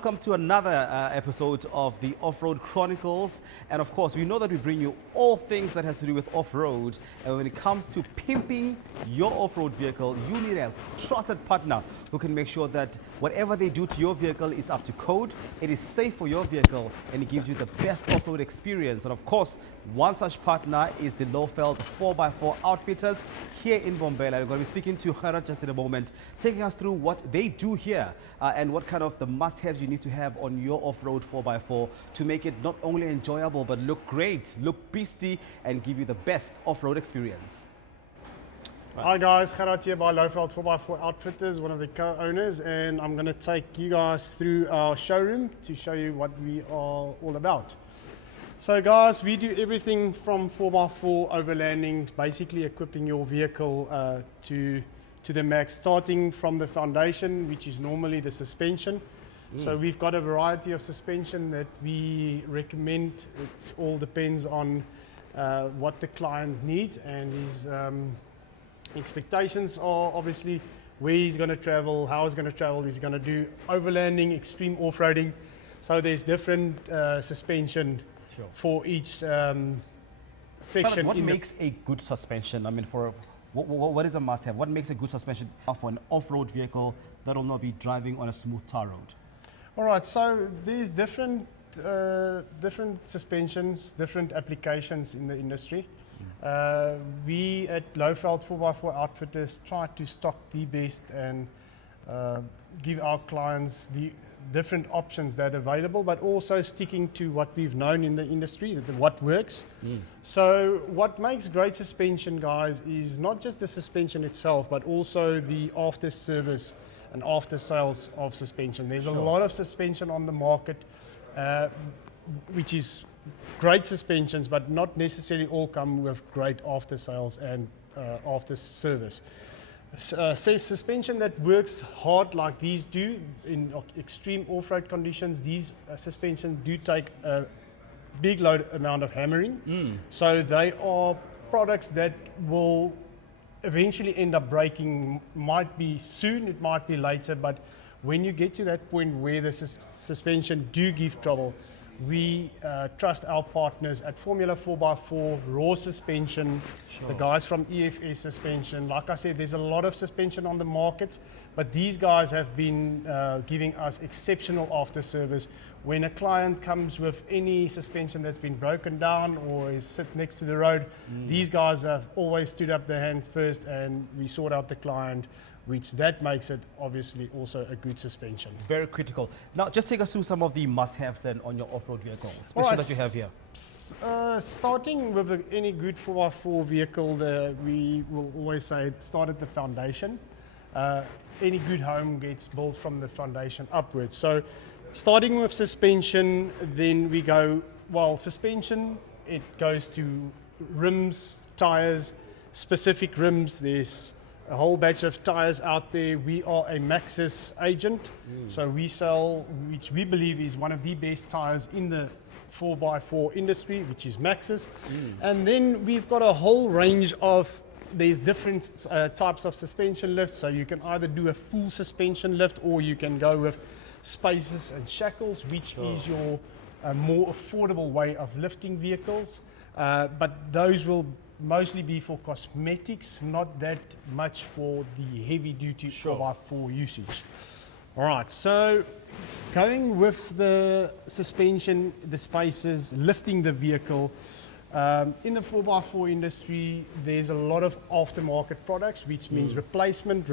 welcome to another episode of the Off-Road Chronicles. And of course, we know that we bring you all things that has to do with off-road. And when it comes to pimping your off-road vehicle, you need a trusted partner who can make sure that whatever they do to your vehicle is up to code, it is safe for your vehicle, and it gives you the best off-road experience. And of course, one such partner is the Lowveld 4x4 Outfitters here in Bombela. We're going to be speaking to Gerhard just in a moment, taking us through what they do here and what kind of the must-haves you need to have on your off-road 4x4 to make it not only enjoyable but look great, look beastie, and give you the best off-road experience. Hi guys, Gerhard here by Lowveld 4x4 Outfitters, one of the co-owners, and I'm going to take you guys through our showroom to show you what we are all about. So guys, we do everything from 4x4 overlanding, basically equipping your vehicle to the max, starting from the foundation, which is normally the suspension. So we've got a variety of suspension that we recommend. It all depends on what the client needs and his expectations are, obviously where he's going to travel, how he's going to travel. He's going to do overlanding, extreme off-roading. So there's different suspension for each section. What makes a good suspension? I mean, what is a must-have? What makes a good suspension for an off-road vehicle that will not be driving on a smooth tar road? All right, so there's different suspensions, different applications in the industry. We at Lowveld 4x4 Outfitters try to stock the best and give our clients the different options that are available, but also sticking to what we've known in the industry, what works. So what makes great suspension, guys, is not just the suspension itself, but also the after service and after sales of suspension. There's a lot of suspension on the market, which is great suspensions, but not necessarily all come with great after sales and after service. Suspension that works hard like these do in extreme off-road conditions, these suspensions do take a big load amount of hammering. So they are products that will eventually end up breaking. Might be soon, it might be later, but when you get to that point where the suspension do give trouble, we trust our partners at Formula 4x4, Raw Suspension, the guys from EFS Suspension. Like I said, there's a lot of suspension on the market, but these guys have been giving us exceptional after service. When a client comes with any suspension that's been broken down or is sit next to the road, these guys have always stood up their hand first and we sort out the client, which that makes it obviously also a good suspension. Very critical. Now, just take us through some of the must-haves then on your off-road vehicle, especially that you have here. Starting with any good 4x4 vehicle, we will always say start at the foundation. Any good home gets built from the foundation upwards. So starting with suspension, then we go, well, suspension, it goes to rims, tires, specific rims. There's a whole batch of tires out there. We are a Maxxis agent, so we sell, which we believe is one of the best tires in the 4x4 industry, which is Maxxis. And then we've got a whole range of, there's different types of suspension lifts, so you can either do a full suspension lift or you can go with spacers and shackles, which is your more affordable way of lifting vehicles. But those will mostly be for cosmetics, not that much for the heavy duty 4x4 usage. All right, so going with the suspension, the spacers, lifting the vehicle, in the 4x4 industry, there's a lot of aftermarket products, which means replacement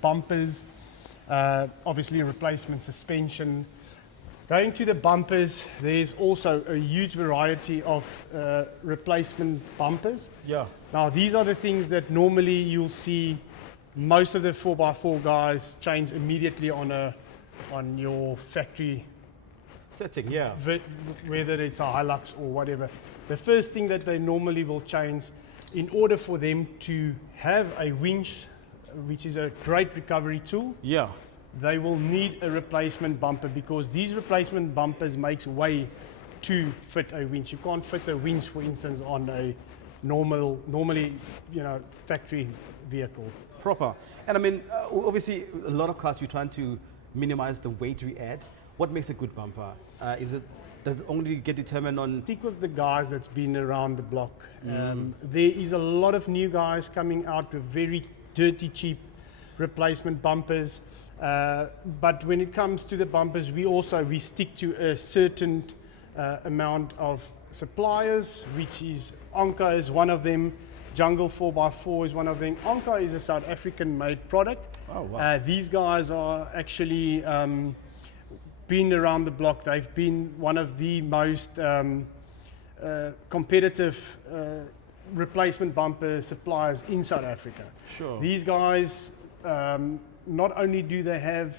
bumpers, obviously replacement suspension. Going to the bumpers, there's also a huge variety of replacement bumpers. Now, these are the things that normally you'll see most of the 4x4 guys change immediately on your factory setting, whether it's a Hilux or whatever. The first thing that they normally will change, in order for them to have a winch, which is a great recovery tool, they will need a replacement bumper, because these replacement bumpers makes way to fit a winch. You can't fit a winch, for instance, on a normally factory vehicle. Proper. And I mean, obviously, a lot of cars you're trying to minimize the weight we add. What makes a good bumper? Does it only get determined on? Stick with the guys that's been around the block. There is a lot of new guys coming out with very dirty, cheap replacement bumpers. But when it comes to the bumpers, we stick to a certain amount of suppliers, which is Anka is one of them. Jungle 4x4 is one of them. Anka is a South African made product. Oh, wow. These guys are actually been around the block. They've been one of the most competitive replacement bumper suppliers in South Africa. Sure. These guys, not only do they have,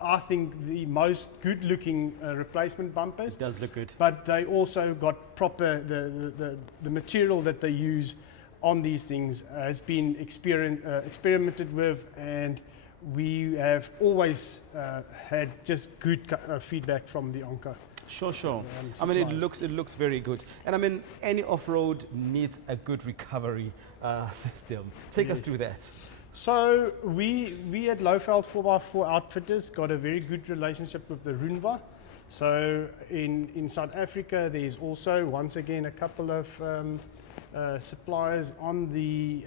I think, the most good looking replacement bumpers. It does look good. But they also got proper, the material that they use on these things has been experimented with, and we have always had just good feedback from the Anka. Sure. I mean, it looks very good. And I mean, any off-road needs a good recovery system. Take us through that. So we at Lowveld 4x4 Outfitters got a very good relationship with the Runva. So in South Africa, there's also, once again, a couple of suppliers on the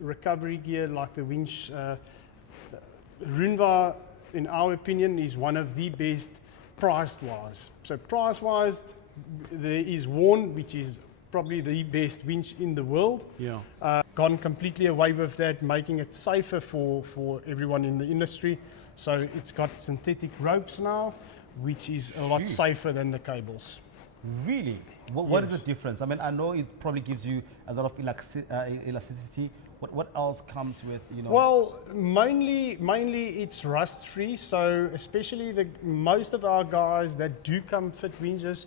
recovery gear, like the winch. Runva, in our opinion, is one of the best price-wise. So price-wise, there is Warn, which is probably the best winch in the world. Yeah. Gone completely away with that, making it safer for everyone in the industry. So it's got synthetic ropes now, which is a lot safer than the cables. Really? What is the difference? I mean, I know it probably gives you a lot of elasticity. What else comes with, you know? Well, mainly it's rust free. So especially most of our guys that do come fit winches,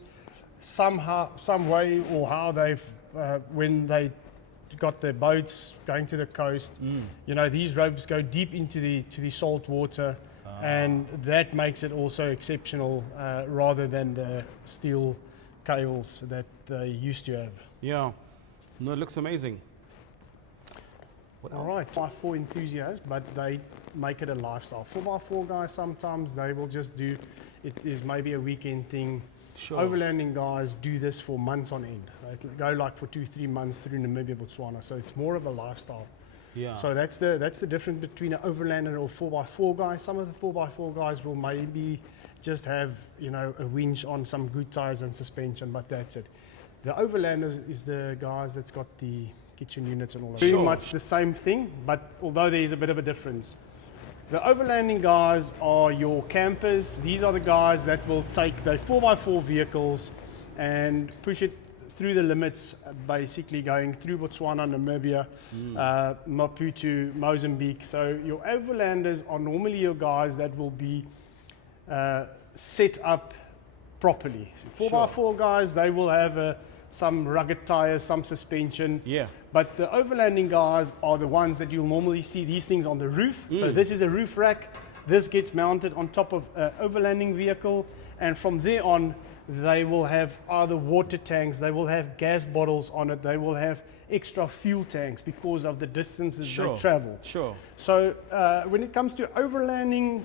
somehow, some way or how they've when they got their boats going to the coast, you know, these ropes go deep into the salt water, and that makes it also exceptional rather than the steel cables that they used to have. Yeah. No, it looks amazing. What else? All right, 4x4 enthusiasts, but they make it a lifestyle. 4x4 guys, sometimes they will just do, it is maybe a weekend thing. Sure. Overlanding guys do this for months on end. They go like for 2-3 months through Namibia, Botswana. So it's more of a lifestyle. Yeah. So that's the difference between an overlander or 4x4 guy. Some of the 4x4 guys will maybe just have, you know, a winch on some good tires and suspension, but that's it. The overlanders is the guys that's got the kitchen units and all that. Pretty much the same thing, but although there is a bit of a difference. The overlanding guys are your campers. These are the guys that will take the 4x4 vehicles and push it through the limits, basically going through Botswana, Namibia, Maputo, Mozambique. So your overlanders are normally your guys that will be set up properly. So 4x4 guys, they will have some rugged tires, some suspension. Yeah. But the overlanding guys are the ones that you'll normally see these things on the roof. So this is a roof rack. This gets mounted on top of an overlanding vehicle. And from there on, they will have either water tanks, they will have gas bottles on it, they will have extra fuel tanks because of the distances they travel. Sure. So when it comes to overlanding,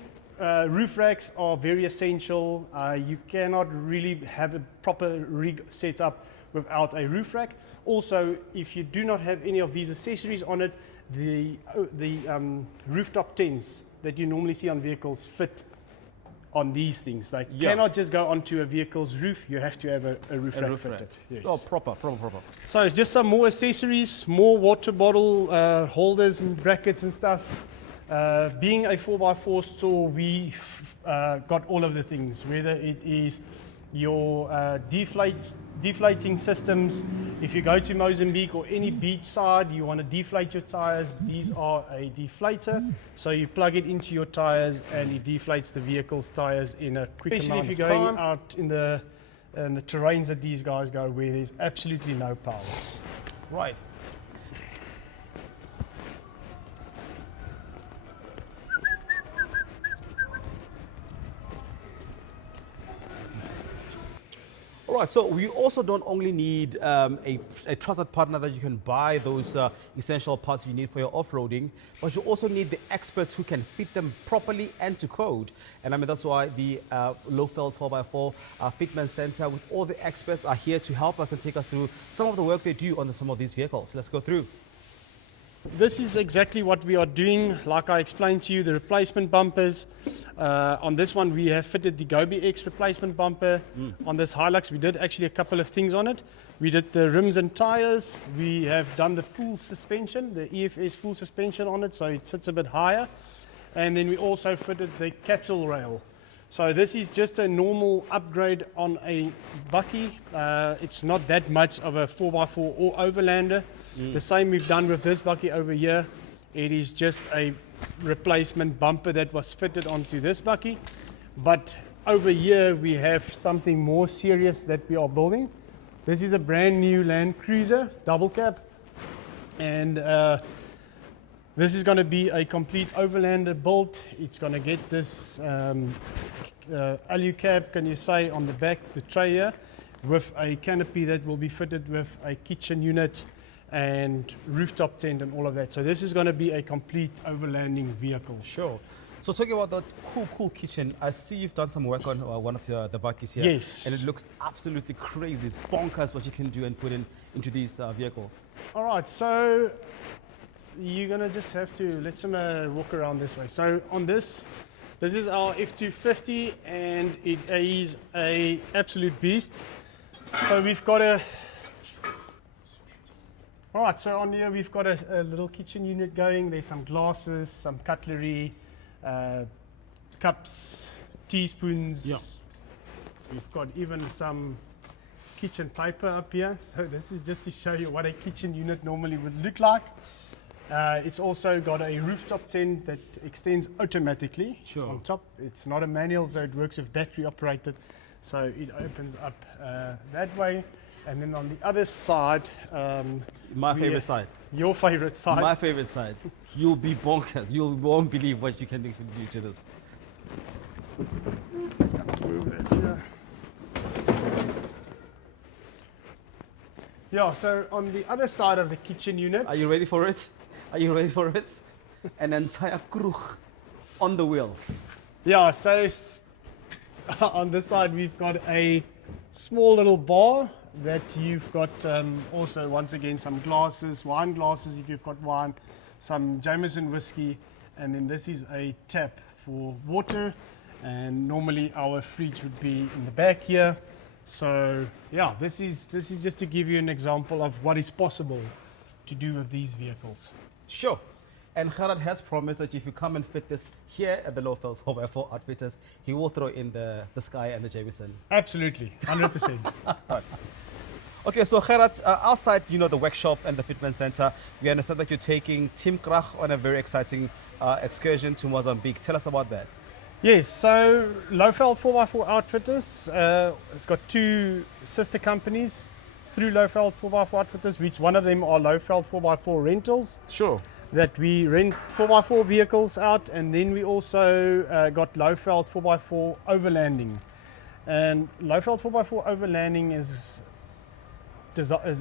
roof racks are very essential. You cannot really have a proper rig set up without a roof rack. Also, if you do not have any of these accessories on it, the rooftop tents that you normally see on vehicles fit on these things. They cannot just go onto a vehicle's roof. You have to have a roof rack fitted. Yes. Oh, proper. So it's just some more accessories, more water bottle holders and brackets and stuff. Being a 4x4 store, we got all of the things, whether it is your deflating systems. If you go to Mozambique or any beach side, you want to deflate your tires, these are a deflator. So you plug it into your tires and it deflates the vehicle's tires in a quick amount of time. Especially if you're going out in the terrains that these guys go where there's absolutely no power. Right. All right, so we also don't only need a trusted partner that you can buy those essential parts you need for your off-roading, but you also need the experts who can fit them properly and to code. And I mean, that's why the Lowveld 4x4 Fitment Center with all the experts are here to help us and take us through some of the work they do on some of these vehicles. Let's go through. This is exactly what we are doing. Like I explained to you, the replacement bumpers. On this one, we have fitted the Gobi X replacement bumper. On this Hilux, we did actually a couple of things on it. We did the rims and tires. We have done the full suspension, the EFS full suspension on it, so it sits a bit higher. And then we also fitted the cattle rail. So this is just a normal upgrade on a bucky. It's not that much of a 4x4 or overlander. The same we've done with this bucky over here. It is just a replacement bumper that was fitted onto this bucky. But over here we have something more serious that we are building. This is a brand new Land Cruiser double cab. And this is going to be a complete overlander build. It's going to get this alu cab, can you say, on the back, the tray here, with a canopy that will be fitted with a kitchen unit and rooftop tent and all of that. So this is going to be a complete overlanding vehicle. Sure. So talking about that cool kitchen, I see you've done some work on one of the buckies here. Yes. And it looks absolutely crazy. It's bonkers what you can do and put into these vehicles. All right, so you're going to just have to, let's walk around this way. So on this is our F250 and it is a absolute beast. So we've got all right, so on here we've got a little kitchen unit going. There's some glasses, some cutlery, cups, teaspoons. Yeah. We've got even some kitchen paper up here. So this is just to show you what a kitchen unit normally would look like. It's also got a rooftop tent that extends automatically on top. It's not a manual, so it works with battery operated. So it opens up that way. And then on the other side, my favorite side. Your favorite side. My favorite side. You'll be bonkers. You won't believe what you can do to this. Just gonna move this here. Yeah, so on the other side of the kitchen unit. Are you ready for it? Are you ready for it? An entire kroeg on the wheels. Yeah, so on this side we've got a small little bar that you've got also, once again, some glasses, wine glasses if you've got wine, some Jameson whiskey, and then this is a tap for water, and normally our fridge would be in the back here. So yeah, this is just to give you an example of what is possible to do with these vehicles. Sure. And Gerhard has promised that if you come and fit this here at the Lowveld 4x4 Outfitters, he will throw in the Sky and the Jameson. Absolutely, 100%. Okay, so Gerhard, outside, the workshop and the fitment center, we understand that you're taking Team Krach on a very exciting excursion to Mozambique. Tell us about that. Yes, so Lowveld 4x4 Outfitters, it's got two sister companies through Lowveld 4x4 Outfitters, which one of them are Lowveld 4x4 Rentals. Sure. That we rent 4x4 vehicles out, and then we also got Lowveld 4x4 Overlanding. And Lowveld 4x4 Overlanding is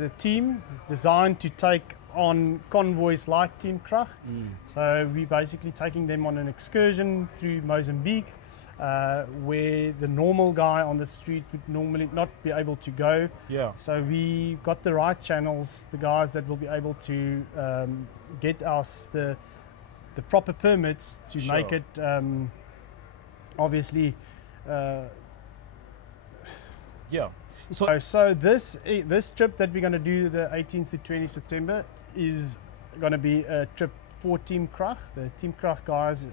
a team designed to take on convoys like Team Krach. So we're basically taking them on an excursion through Mozambique, where the normal guy on the street would normally not be able to go. Yeah. So we got the right channels, the guys that will be able to get us the proper permits to make it obviously. Yeah. So this trip that we're going to do, the 18th to 20th September, is going to be a trip for Team Krach. The Team Krach guys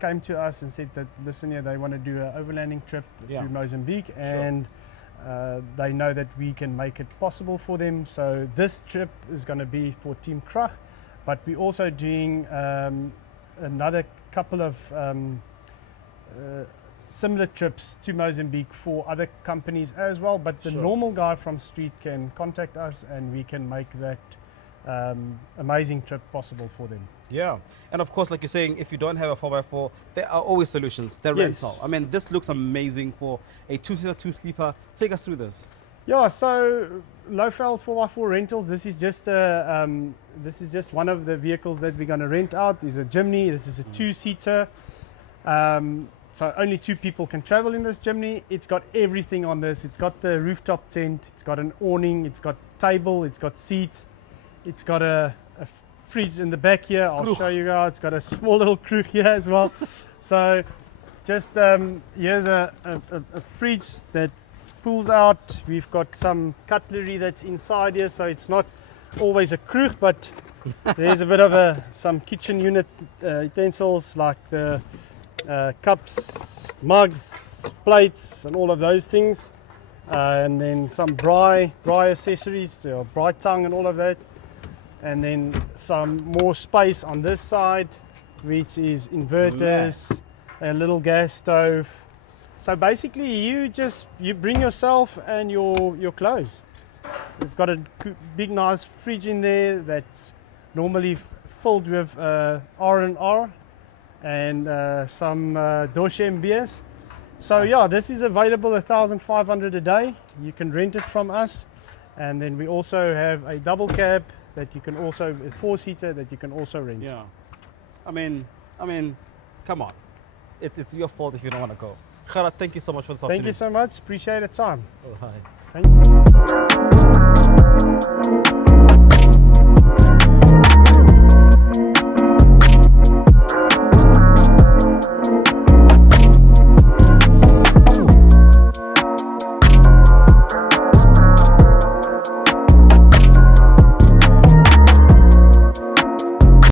came to us and said that, listen here, they want to do an overlanding trip through Mozambique, and they know that we can make it possible for them. So this trip is going to be for Team Krach, but we're also doing another couple of similar trips to Mozambique for other companies as well, but the normal guy from street can contact us and we can make that amazing trip possible for them. Yeah, and of course, like you're saying, if you don't have a 4x4, there are always solutions. The Yes. rental. I mean, this looks amazing for a 2-seater, 2-sleeper. Take us through this. Yeah, so Lowveld 4x4 rentals. This is just one of the vehicles that we're going to rent out. Is a Jimny. This is a 2-seater. So only 2 people can travel in this Jimny. It's got everything on this. It's got the rooftop tent. It's got an awning. It's got table. It's got seats. It's got a fridge in the back here. I'll show you guys. It's got a small little crew here as well. So just here's a fridge that pulls out. We've got some cutlery that's inside here, so it's not always a crew, but there's a bit of some kitchen unit utensils like the cups, mugs, plates, and all of those things, and then some braai accessories, braai tongue and all of that, and then some more space on this side, which is inverters, a little gas stove. So basically, you bring yourself and your clothes. We've got a big, nice fridge in there that's normally filled with R&R and some Doshem beers. So yeah, this is available 1,500 a day. You can rent it from us, and then we also have a double cab that you can also, a 4-seater that you can also rent. Yeah, I mean, come on, it's your fault if you don't want to go. Gerhard, thank you so much for this afternoon. Thank you so much. Appreciate the time. Oh, hi. Thank you.